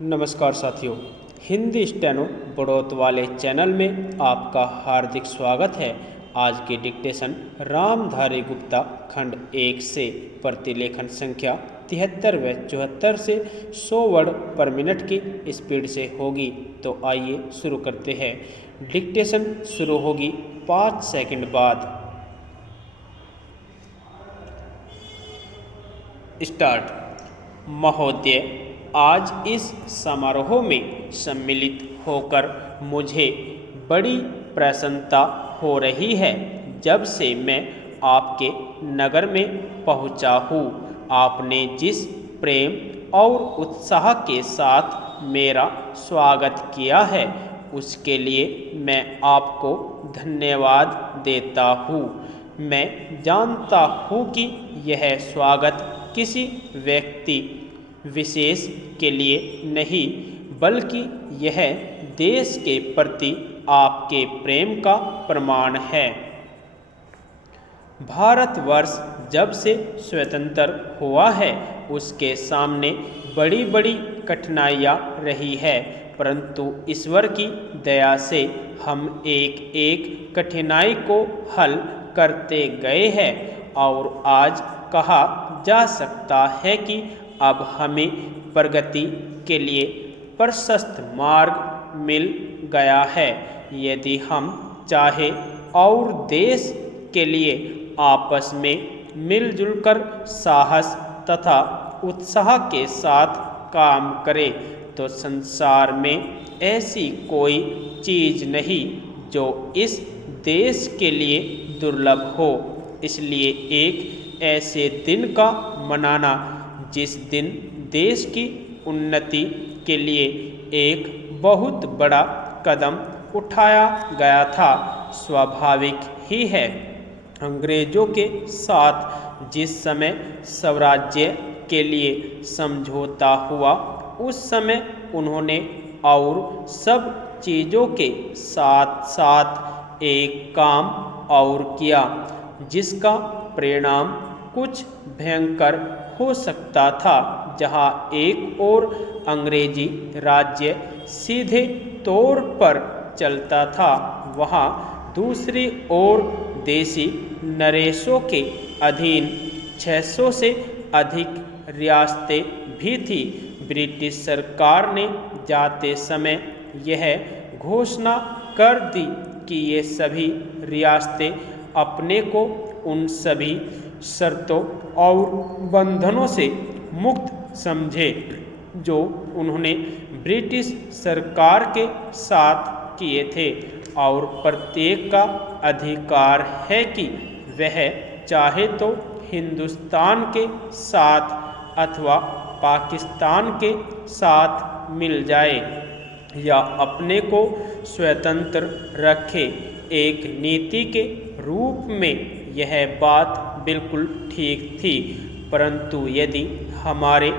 नमस्कार साथियों, हिंदी स्टेनो बढ़ोत वाले चैनल में आपका हार्दिक स्वागत है। आज की डिक्टेशन रामधारी गुप्ता खंड 1 से प्रतिलेखन संख्या 73 व 74 से 100 वर्ड पर मिनट की स्पीड से होगी। तो आइए शुरू करते हैं। डिक्टेशन शुरू होगी 5 सेकंड बाद। स्टार्ट। महोदय, आज इस समारोह में सम्मिलित होकर मुझे बड़ी प्रसन्नता हो रही है। जब से मैं आपके नगर में पहुंचा हूँ, आपने जिस प्रेम और उत्साह के साथ मेरा स्वागत किया है, उसके लिए मैं आपको धन्यवाद देता हूँ। मैं जानता हूँ कि यह स्वागत किसी व्यक्ति विशेष के लिए नहीं, बल्कि यह देश के प्रति आपके प्रेम का प्रमाण है। भारतवर्ष जब से स्वतंत्र हुआ है, उसके सामने बड़ी बड़ी कठिनाइयाँ रही है, परंतु ईश्वर की दया से हम एक एक कठिनाई को हल करते गए हैं और आज कहा जा सकता है कि अब हमें प्रगति के लिए प्रशस्त मार्ग मिल गया है। यदि हम चाहे और देश के लिए आपस में मिलजुल कर साहस तथा उत्साह के साथ काम करें, तो संसार में ऐसी कोई चीज़ नहीं जो इस देश के लिए दुर्लभ हो। इसलिए एक ऐसे दिन का मनाना जिस दिन देश की उन्नति के लिए एक बहुत बड़ा कदम उठाया गया था, स्वाभाविक ही है। अंग्रेजों के साथ जिस समय स्वराज्य के लिए समझौता हुआ, उस समय उन्होंने और सब चीज़ों के साथ साथ एक काम और किया, जिसका परिणाम कुछ भयंकर हो सकता था। जहां एक ओर अंग्रेजी राज्य सीधे तौर पर चलता था, वहां दूसरी ओर देसी नरेशों के अधीन 600 से अधिक रियासतें भी थी। ब्रिटिश सरकार ने जाते समय यह घोषणा कर दी कि ये सभी रियासतें अपने को उन सभी शर्तों और बंधनों से मुक्त समझे जो उन्होंने ब्रिटिश सरकार के साथ किए थे, और प्रत्येक का अधिकार है कि वह चाहे तो हिंदुस्तान के साथ अथवा पाकिस्तान के साथ मिल जाए या अपने को स्वतंत्र रखे। एक नीति के रूप में यह बात बिल्कुल ठीक थी, परंतु यदि हमारे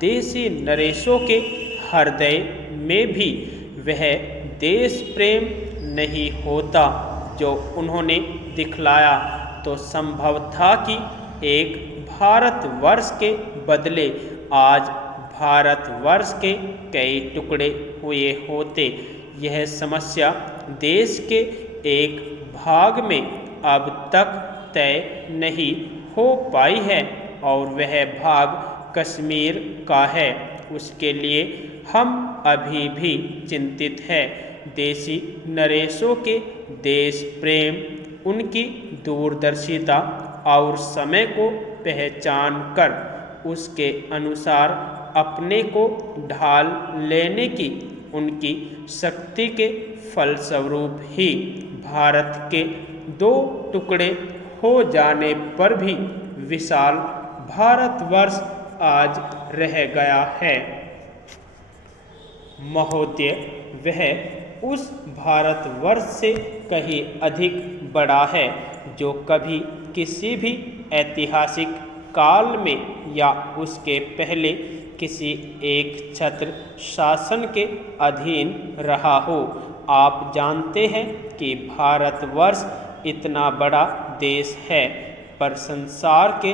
देसी नरेशों के हृदय में भी वह देश प्रेम नहीं होता जो उन्होंने दिखलाया, तो संभव था कि एक भारतवर्ष के बदले आज भारतवर्ष के कई टुकड़े हुए होते। यह समस्या देश के एक भाग में अब तक तय नहीं हो पाई है और वह भाग कश्मीर का है। उसके लिए हम अभी भी चिंतित हैं। देसी नरेशों के देश प्रेम, उनकी दूरदर्शिता और समय को पहचान कर उसके अनुसार अपने को ढाल लेने की उनकी शक्ति के फलस्वरूप ही भारत के 2 टुकड़े हो जाने पर भी विशाल भारतवर्ष आज रह गया है। महोदय, वह उस भारतवर्ष से कहीं अधिक बड़ा है जो कभी किसी भी ऐतिहासिक काल में या उसके पहले किसी एक छत्र शासन के अधीन रहा हो। आप जानते हैं कि भारतवर्ष इतना बड़ा देश है, पर संसार के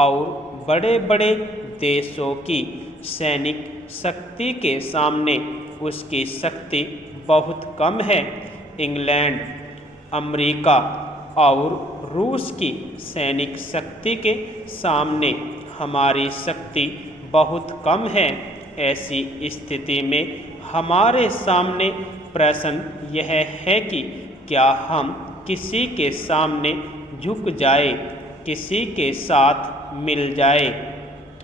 और बड़े बड़े देशों की सैनिक शक्ति के सामने उसकी शक्ति बहुत कम है। इंग्लैंड, अमेरिका और रूस की सैनिक शक्ति के सामने हमारी शक्ति बहुत कम है। ऐसी स्थिति में हमारे सामने प्रश्न यह है कि क्या हम किसी के सामने झुक जाए, किसी के साथ मिल जाए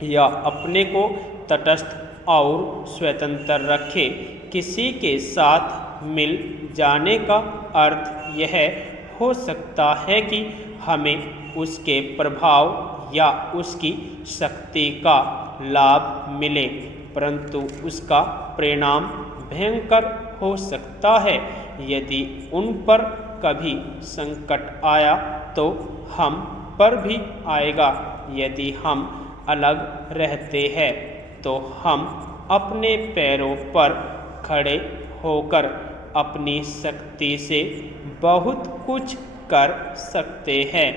या अपने को तटस्थ और स्वतंत्र रखे। किसी के साथ मिल जाने का अर्थ यह हो सकता है कि हमें उसके प्रभाव या उसकी शक्ति का लाभ मिले, परंतु उसका परिणाम भयंकर हो सकता है। यदि उन पर कभी संकट आया तो हम पर भी आएगा। यदि हम अलग रहते हैं तो हम अपने पैरों पर खड़े होकर अपनी शक्ति से बहुत कुछ कर सकते हैं।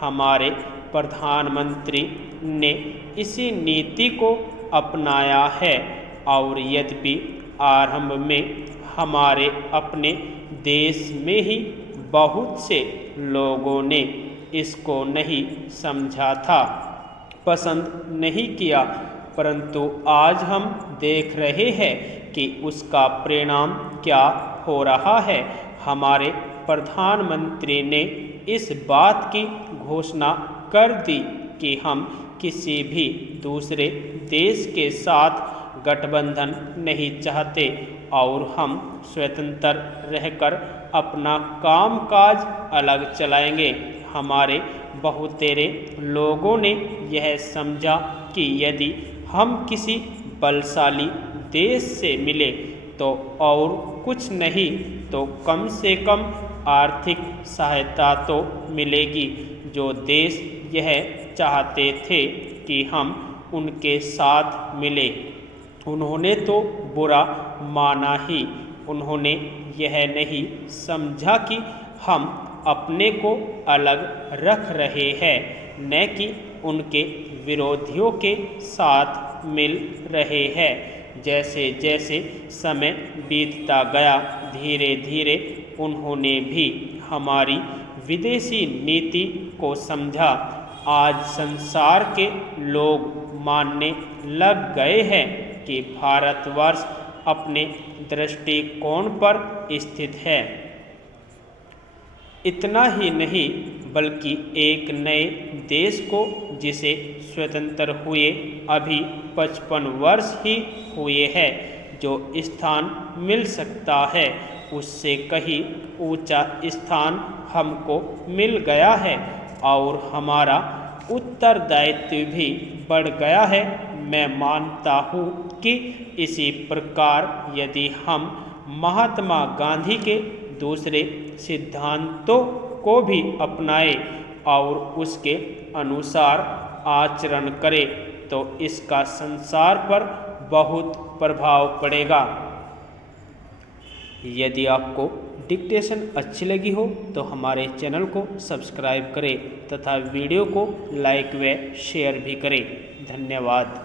हमारे प्रधानमंत्री ने इसी नीति को अपनाया है और यद्यपि आरंभ में हमारे अपने देश में ही बहुत से लोगों ने इसको नहीं समझा था, पसंद नहीं किया, परंतु आज हम देख रहे हैं कि उसका परिणाम क्या हो रहा है। हमारे प्रधानमंत्री ने इस बात की घोषणा कर दी कि हम किसी भी दूसरे देश के साथ गठबंधन नहीं चाहते और हम स्वतंत्र रहकर अपना कामकाज अलग चलाएंगे। हमारे बहुतेरे लोगों ने यह समझा कि यदि हम किसी बलशाली देश से मिले तो और कुछ नहीं तो कम से कम आर्थिक सहायता तो मिलेगी। जो देश यह चाहते थे कि हम उनके साथ मिले, उन्होंने तो बुरा माना ही। उन्होंने यह नहीं समझा कि हम अपने को अलग रख रहे हैं, न कि उनके विरोधियों के साथ मिल रहे हैं। जैसे जैसे समय बीतता गया, धीरे धीरे उन्होंने भी हमारी विदेशी नीति को समझा। आज संसार के लोग मानने लग गए हैं कि भारतवर्ष अपने दृष्टिकोण पर स्थित है। इतना ही नहीं बल्कि एक नए देश को जिसे स्वतंत्र हुए अभी 55 वर्ष ही हुए हैं, जो स्थान मिल सकता है उससे कहीं ऊंचा स्थान हमको मिल गया है और हमारा उत्तरदायित्व भी बढ़ गया है। मैं मानता हूँ कि इसी प्रकार यदि हम महात्मा गांधी के दूसरे सिद्धांतों को भी अपनाएं और उसके अनुसार आचरण करें तो इसका संसार पर बहुत प्रभाव पड़ेगा। यदि आपको डिक्टेशन अच्छी लगी हो तो हमारे चैनल को सब्सक्राइब करें तथा वीडियो को लाइक व शेयर भी करें। धन्यवाद।